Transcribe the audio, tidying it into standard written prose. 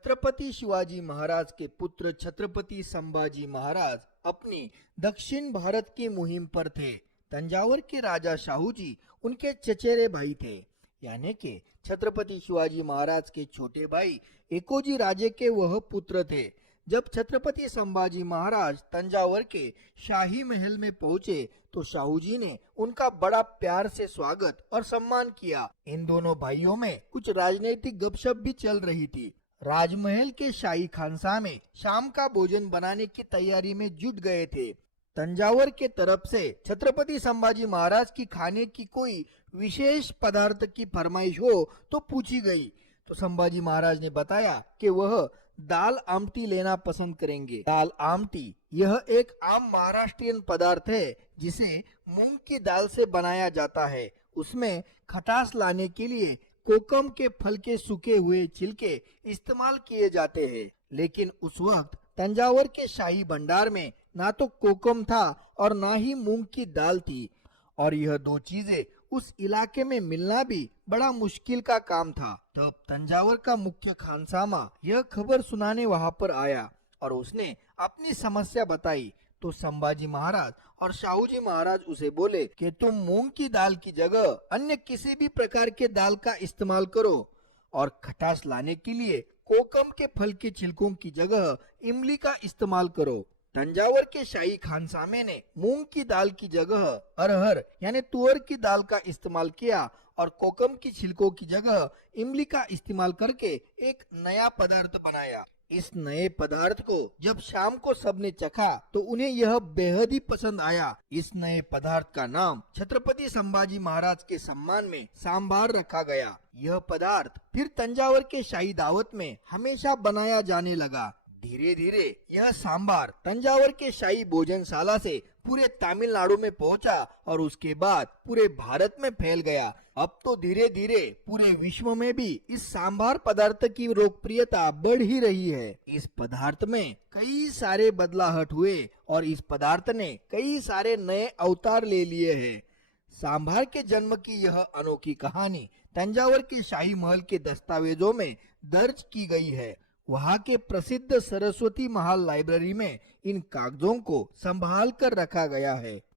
छत्रपति शिवाजी महाराज के पुत्र छत्रपति संभाजी महाराज अपनी दक्षिण भारत की मुहिम पर थे। तंजावर के राजा शाहू जी उनके चचेरे भाई थे, यानी कि छत्रपति शिवाजी महाराज के छोटे भाई एकोजी राजे के वह पुत्र थे। जब छत्रपति संभाजी महाराज तंजावर के शाही महल में पहुंचे तो शाहू जी ने उनका बड़ा प्यार से स्वागत और सम्मान किया। इन दोनों भाइयों में कुछ राजनीतिक गपशप भी चल रही थी। राजमहल के शाही खानसा में शाम का भोजन बनाने की तैयारी में जुट गए थे। तंजावर के तरफ से छत्रपति संभाजी महाराज की खाने की कोई विशेष पदार्थ की फरमाइश हो तो पूछी गई, तो संभाजी महाराज ने बताया कि वह दाल आमटी लेना पसंद करेंगे। दाल आमटी यह एक आम महाराष्ट्रियन पदार्थ है जिसे मूंग की दाल से बनाया जाता है। उसमें खटास लाने के लिए कोकम के फल के सूखे हुए छिलके इस्तेमाल किए जाते हैं, लेकिन उस वक्त तंजावर के शाही भंडार में ना तो कोकम था और ना ही मूंग की दाल थी, और यह दो चीजें उस इलाके में मिलना भी बड़ा मुश्किल का काम था। तब तंजावर का मुख्य खानसामा यह खबर सुनाने वहां पर आया और उसने अपनी समस्या बताई, तो संभाजी महाराज और शाहू जी महाराज उसे बोले कि तुम मूंग की दाल की जगह अन्य किसी भी प्रकार के दाल का इस्तेमाल करो और खटास लाने के लिए कोकम के फल के छिलकों की जगह इमली का इस्तेमाल करो। तंजावर के शाही खानसामे ने मूंग की दाल की जगह अरहर यानी तुअर की दाल का इस्तेमाल किया और कोकम की छिलकों की जगह इमली का इस्तेमाल करके एक नया पदार्थ बनाया। इस नए पदार्थ को जब शाम को सबने चखा तो उन्हें यह बेहद ही पसंद आया। इस नए पदार्थ का नाम छत्रपति संभाजी महाराज के सम्मान में सांभार रखा गया। यह पदार्थ फिर तंजावर के शाही दावत में हमेशा बनाया जाने लगा। धीरे धीरे यह सांभार तंजावर के शाही भोजनशाला से पूरे तमिलनाडु में पहुंचा और उसके बाद पूरे भारत में फैल गया। अब तो धीरे धीरे पूरे विश्व में भी इस सांभार पदार्थ की लोकप्रियता बढ़ ही रही है। इस पदार्थ में कई सारे बदलाहट हुए और इस पदार्थ ने कई सारे नए अवतार ले लिए हैं। सांभार के जन्म की यह अनोखी कहानी तंजावर के शाही महल के दस्तावेजों में दर्ज की गई है। वहाँ के प्रसिद्ध सरस्वती महल लाइब्रेरी में इन कागजों को संभाल कर रखा गया है।